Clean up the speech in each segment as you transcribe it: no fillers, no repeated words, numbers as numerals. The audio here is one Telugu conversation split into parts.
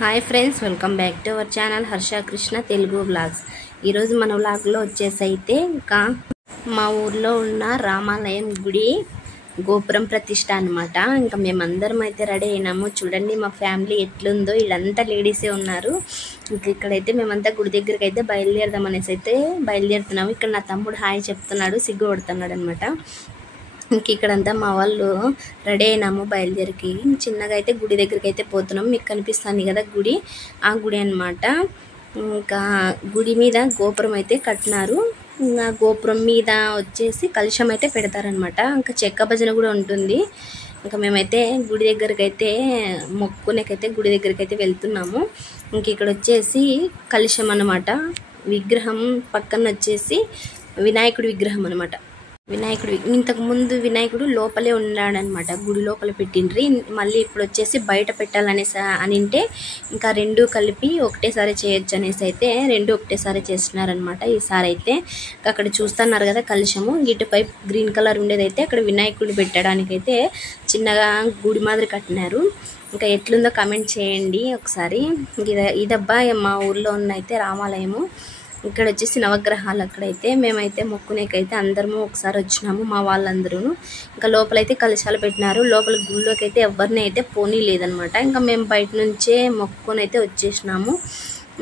Hi friends, welcome back to our channel Harsha Krishna Telugu vlogs. ఈరోజు మన వ్లాగ్లో వచ్చేసి అయితే ఇంకా మా ఊర్లో ఉన్న రామాలయం గుడి గోపురం ప్రతిష్ట అనమాట. ఇంకా మేమందరం అయితే రెడీ అయినాము. చూడండి మా ఫ్యామిలీ ఎట్లుందో, వీళ్ళంతా లేడీసే ఉన్నారు. ఇంక ఇక్కడైతే మేమంతా గుడి దగ్గరికి అయితే బయలుదేరదాం అనేసి అయితే బయలుదేరుతున్నాము. ఇక్కడ నా తమ్ముడు హాయ్ చెప్తున్నాడు, సిగ్గుపడుతున్నాడు అనమాట. ఇంక ఇక్కడంతా మా వాళ్ళు రెడీ అయినాము బయలుదేరికి. చిన్నగా అయితే గుడి దగ్గరికి అయితే పోతున్నాం. మీకు కనిపిస్తుంది కదా గుడి, ఆ గుడి అనమాట. ఇంకా గుడి మీద గోపురం అయితే కట్టినారు. ఇంకా గోపురం మీద వచ్చేసి కలశం అయితే పెడతారనమాట. ఇంకా చెక్క భజన కూడా ఉంటుంది. ఇంకా మేమైతే గుడి దగ్గరికి అయితే మొక్కునేకైతే గుడి దగ్గరికి అయితే వెళ్తున్నాము. ఇంక ఇక్కడ వచ్చేసి కలశం అనమాట. విగ్రహం పక్కన వచ్చేసి వినాయకుడి విగ్రహం అనమాట. వినాయకుడు ఇంతకు ముందు వినాయకుడు లోపలే ఉన్నాడనమాట, గుడి లోపల పెట్టిండ్రి. మళ్ళీ ఇప్పుడు వచ్చేసి బయట పెట్టాలనేసి అనింటే ఇంకా రెండు కలిపి ఒకటేసారి చేయొచ్చు అనేసి అయితే రెండు ఒకటేసారి చేస్తున్నారనమాట. ఈసారి అయితే అక్కడ చూస్తున్నారు కదా కలశము, ఇటుపై గ్రీన్ కలర్ ఉండేదైతే అక్కడ వినాయకుడిని పెట్టడానికి అయితే చిన్నగా గుడి మాదిరి కట్టినారు. ఇంకా ఎట్లుందో కమెంట్ చేయండి ఒకసారి. ఇదబ్బా మా ఊర్లో ఉన్న అయితే రామాలయము. ఇక్కడ వచ్చేసి నవగ్రహాలు. అక్కడైతే మేమైతే మొక్కునేకైతే అందరము ఒకసారి వచ్చినాము, మా వాళ్ళందరూ. ఇంకా లోపలైతే కలశాలు పెట్టినారు. లోపల గుళ్ళోకి అయితే ఎవరిని అయితే పోనీ లేదనమాట. ఇంకా మేము బయట నుంచే మొక్కుకొని అయితే వచ్చేసినాము.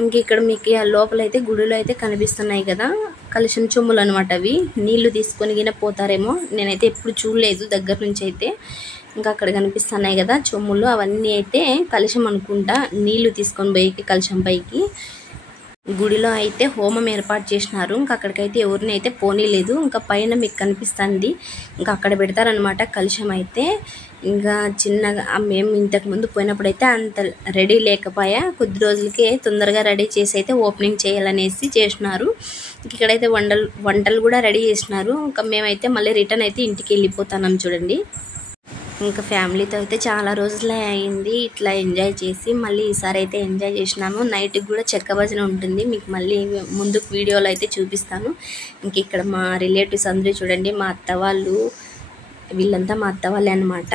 ఇంక ఇక్కడ మీకు లోపలైతే గుడిలో అయితే కనిపిస్తున్నాయి కదా కలశం చెమ్ములు అనమాట. అవి నీళ్లు తీసుకొని గిన పోతారేమో, నేనైతే ఎప్పుడు చూడలేదు దగ్గర నుంచి అయితే. ఇంకా అక్కడ కనిపిస్తున్నాయి కదా చెమ్ములు, అవన్నీ అయితే కలశం అనుకుంటా, నీళ్లు తీసుకొని పోయి కలశం పైకి. గుడిలో అయితే హోమం ఏర్పాటు చేసినారు. ఇంకా అక్కడికైతే ఎవరిని అయితే పోనీలేదు. ఇంకా పైన మీకు కనిపిస్తుంది, ఇంకా అక్కడ పెడతారనమాట కలశం అయితే. ఇంకా చిన్నగా మేము ఇంతకుముందు పోయినప్పుడు అయితే అంత రెడీ లేకపోయా, కొద్ది రోజులకే తొందరగా రెడీ చేసి అయితే ఓపెనింగ్ చేయాలనేసి చేసినారు. ఇక్కడైతే వంటలు కూడా రెడీ చేసినారు. ఇంకా మేమైతే మళ్ళీ రిటర్న్ అయితే ఇంటికి వెళ్ళిపోతున్నాం. చూడండి, ఇంకా ఫ్యామిలీతో అయితే చాలా రోజులే అయింది ఇట్లా ఎంజాయ్ చేసి. మళ్ళీ ఈసారి అయితే ఎంజాయ్ చేసినాము. నైట్కి కూడా చెక్క భజన ఉంటుంది, మీకు మళ్ళీ ముందుకు వీడియోలో అయితే చూపిస్తాను. ఇంక ఇక్కడ మా రిలేటివ్స్ అందరూ చూడండి, మా అత్త వాళ్ళు, వీళ్ళంతా మా అత్త వాళ్ళే అనమాట.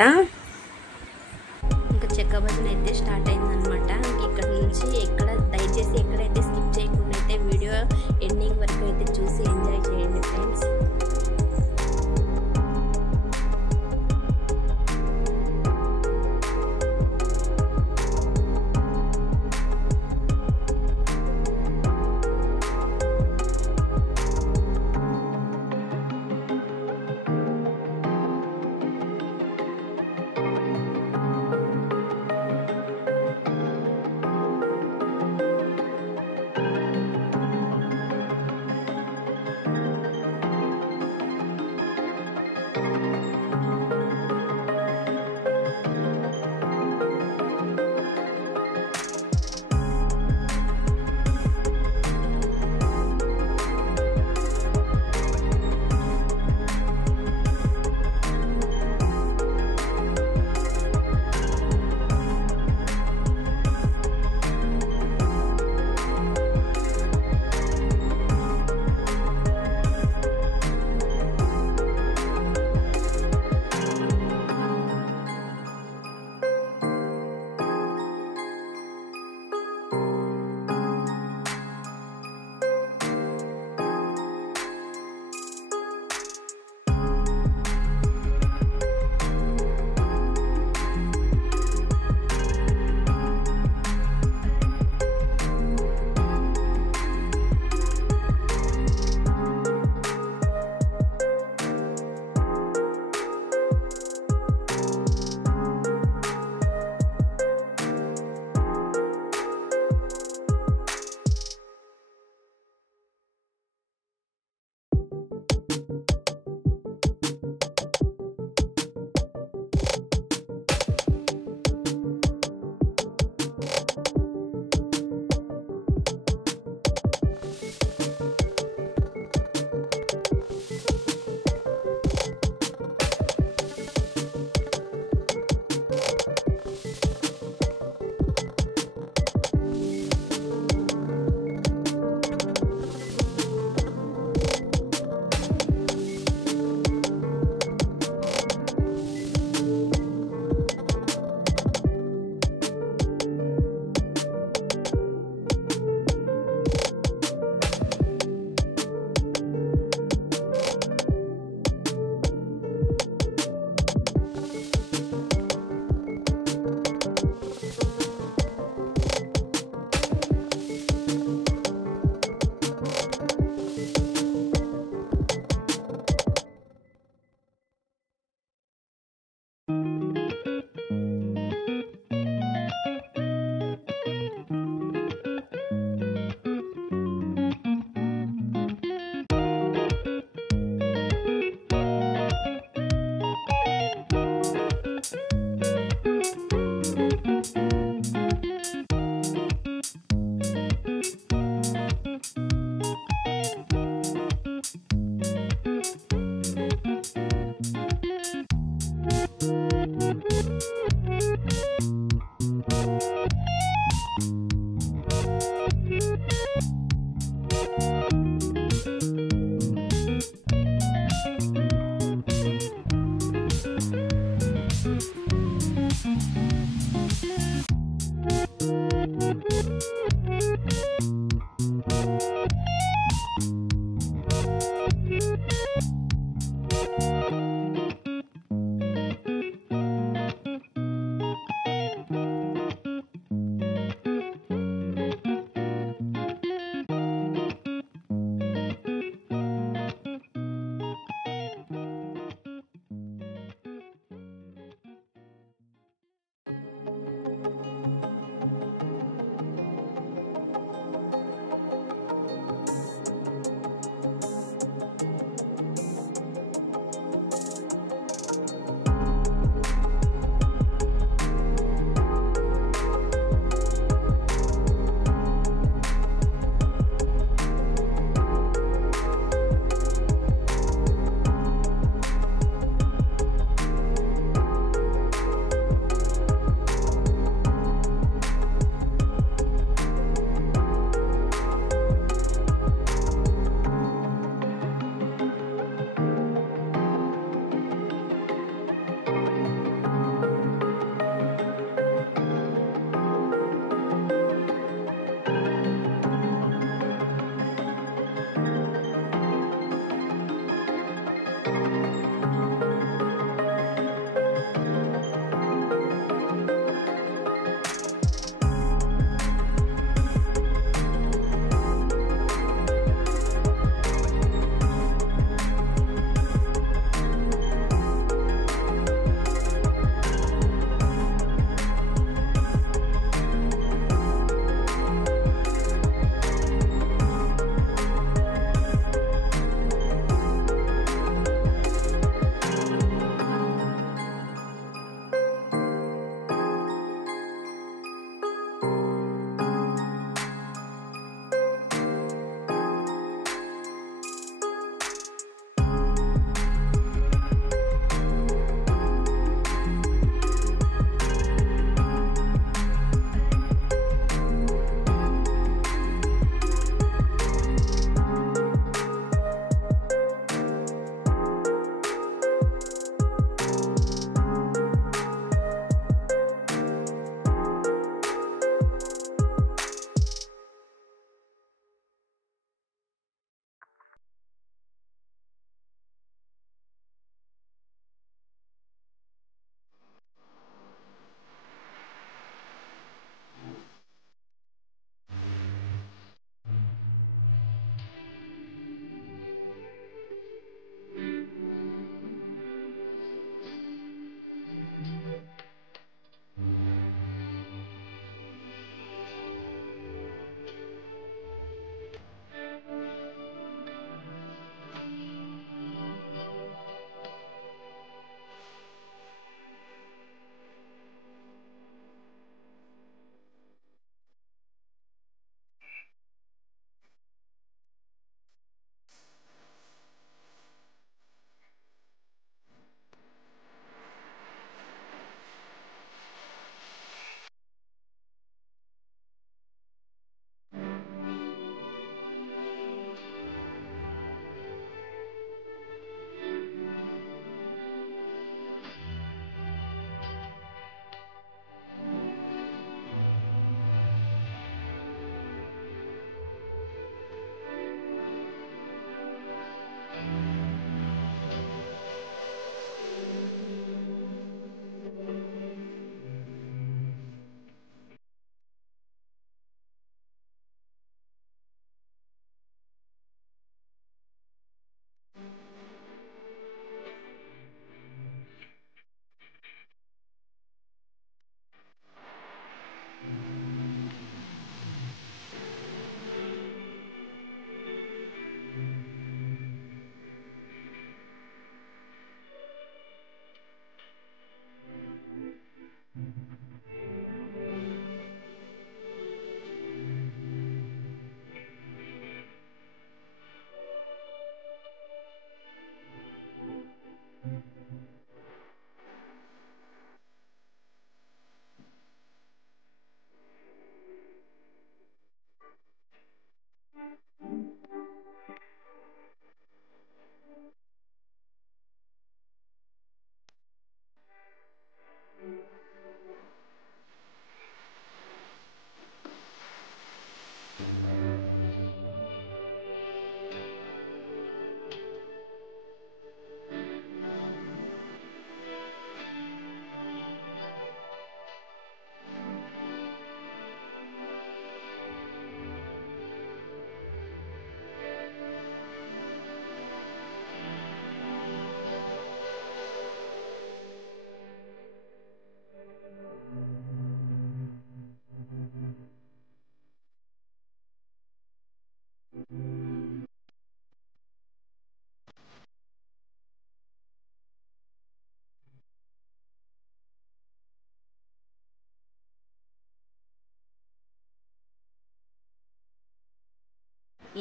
ఇంకా చెక్క భజన అయితే స్టార్ట్ అయిందనమాట. ఇక్కడ నుంచి దయచేసి ఎక్కడైతే స్కిప్ చేయకుండా అయితే వీడియో ఎండింగ్ వరకు అయితే చూసి ఎంజాయ్ చేయండి ఫ్రెండ్స్.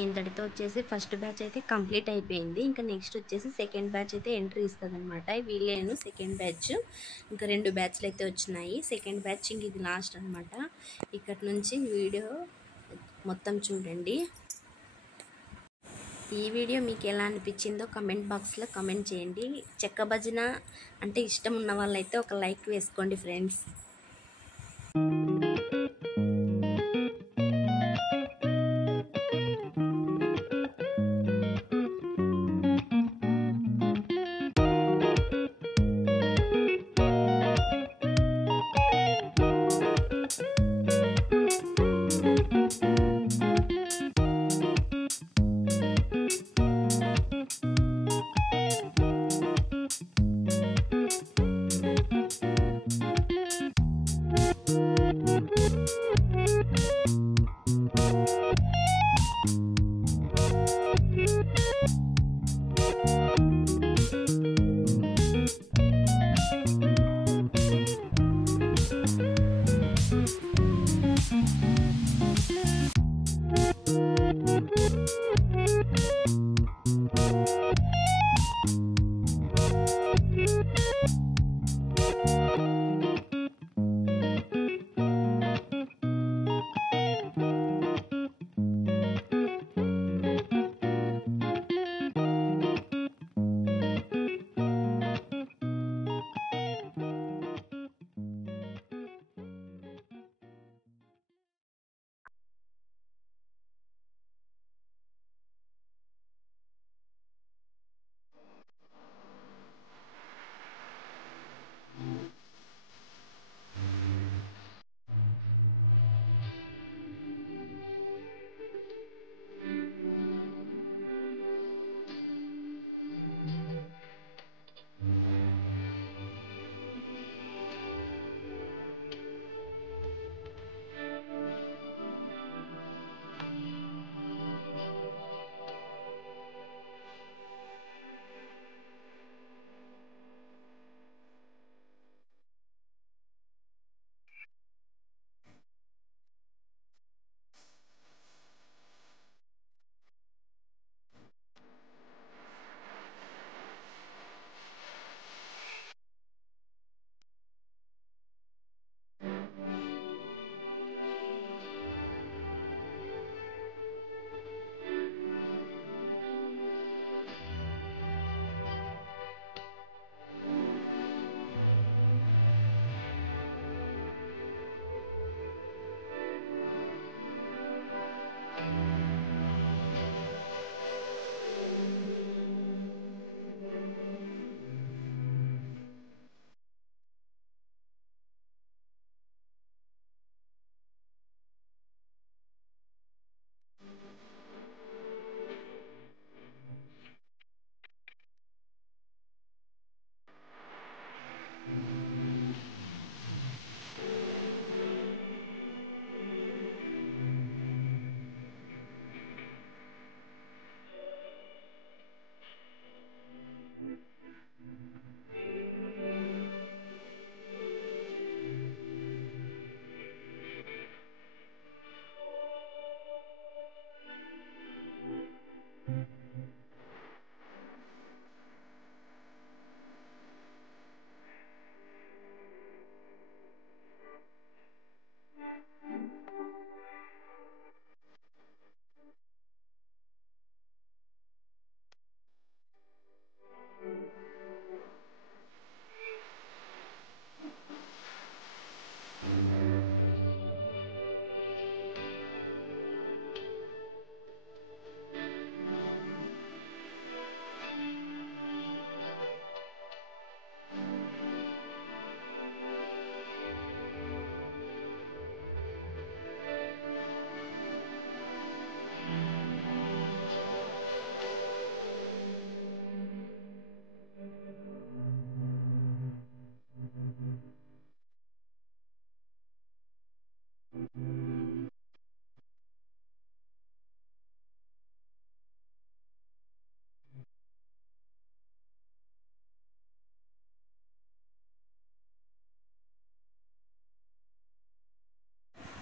ఇంతటితో వచ్చేసి ఫస్ట్ బ్యాచ్ అయితే కంప్లీట్ అయిపోయింది. ఇంకా నెక్స్ట్ వచ్చేసి సెకండ్ బ్యాచ్ అయితే ఎంట్రీ ఇస్తుంది అనమాట. వీళ్ళేను సెకండ్ బ్యాచ్. ఇంకా 2 బ్యాచ్లు అయితే వచ్చినాయి. సెకండ్ బ్యాచ్ ఇంక ఇది లాస్ట్ అనమాట. ఇక్కడ నుంచి వీడియో మొత్తం చూడండి. ఈ వీడియో మీకు ఎలా అనిపించిందో కమెంట్ బాక్స్లో కమెంట్ చేయండి. చెక్క భజన అంటే ఇష్టం ఉన్న వాళ్ళైతే ఒక లైక్ వేసుకోండి ఫ్రెండ్స్.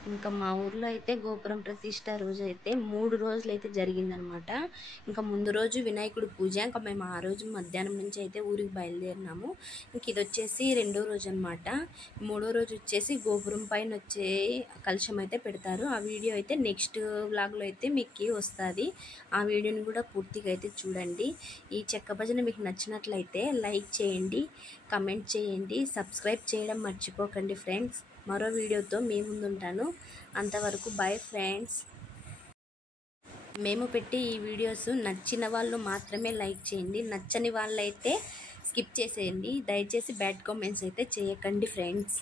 ఇంకా మా ఊర్లో అయితే గోపురం ప్రతిష్ట రోజు అయితే 3 రోజులు అయితే జరిగిందనమాట. ఇంకా ముందు రోజు వినాయకుడి పూజ. ఇంకా మేము ఆ రోజు మధ్యాహ్నం నుంచి అయితే ఊరికి బయలుదేరినాము. ఇంక ఇది వచ్చేసి రెండో రోజు అనమాట. మూడో రోజు వచ్చేసి గోపురం పైన వచ్చే కలశం అయితే పెడతారు. ఆ వీడియో అయితే నెక్స్ట్ వ్లాగ్లో అయితే మీకు వస్తుంది. ఆ వీడియోని కూడా పూర్తిగా అయితే చూడండి. ఈ చెక్క భజన మీకు నచ్చినట్లయితే లైక్ చేయండి, కమెంట్ చేయండి, సబ్స్క్రైబ్ చేయడం మర్చిపోకండి ఫ్రెండ్స్. మరో వీడియోతో మీ ముందుంటాను. అంతవరకు బాయ్ ఫ్రెండ్స్. మేము పెట్టి ఈ వీడియోస్ నచ్చిన వాళ్ళు మాత్రమే లైక్ చేయండి, నచ్చని వాళ్ళైతే స్కిప్ చేసేయండి. దయచేసి బ్యాడ్ కామెంట్స్ అయితే చేయకండి ఫ్రెండ్స్.